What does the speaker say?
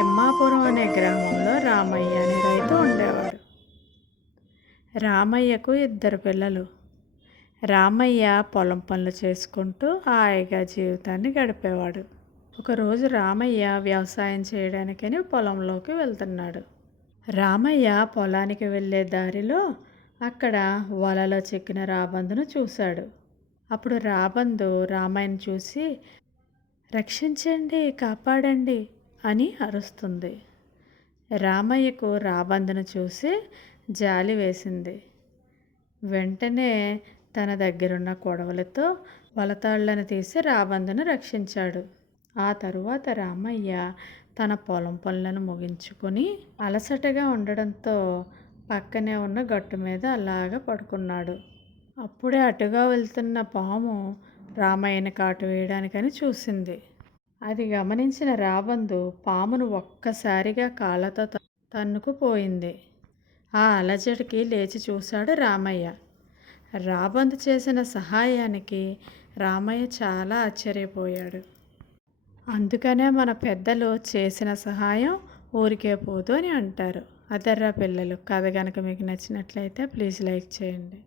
తిమ్మాపురం అనే గ్రామంలో రామయ్య అనే రైతు ఉండేవాడు. రామయ్యకు ఇద్దరు పిల్లలు. రామయ్య పొలం పనులు చేసుకుంటూ హాయిగా జీవితాన్ని గడిపేవాడు. ఒకరోజు రామయ్య వ్యవసాయం చేయడానికని పొలంలోకి వెళ్తున్నాడు. రామయ్య పొలానికి వెళ్ళే దారిలో అక్కడ వలలో చెక్కిన రాబందును చూశాడు. అప్పుడు రాబందు రామయ్యను చూసి రక్షించండి కాపాడండి అని అరుస్తుంది. రామయ్యకు రాబందును చూసి జాలి వేసింది. వెంటనే తన దగ్గరున్న కొడవలతో వలతాళ్ళను తీసి రాబందును రక్షించాడు. ఆ తరువాత రామయ్య తన పొలం పనులను ముగించుకొని అలసటగా ఉండడంతో పక్కనే ఉన్న గట్టు మీద అలాగా పడుకున్నాడు. అప్పుడే అటుగా వెళ్తున్న పాము రామయ్యను కాటు వేయడానికని చూసింది. అది గమనించిన రాబందు పామును ఒక్కసారిగా కాళ్ళతో తన్నుకుపోయింది. ఆ అలజడికి లేచి చూశాడు రామయ్య. రాబందు చేసిన సహాయానికి రామయ్య చాలా ఆశ్చర్యపోయాడు. అందుకనే మన పెద్దలు చేసిన సహాయం ఊరికే పోదు అని అంటారు. అదర్రా పిల్లలు కథ కనుక మీకు నచ్చినట్లయితే ప్లీజ్ లైక్ చేయండి.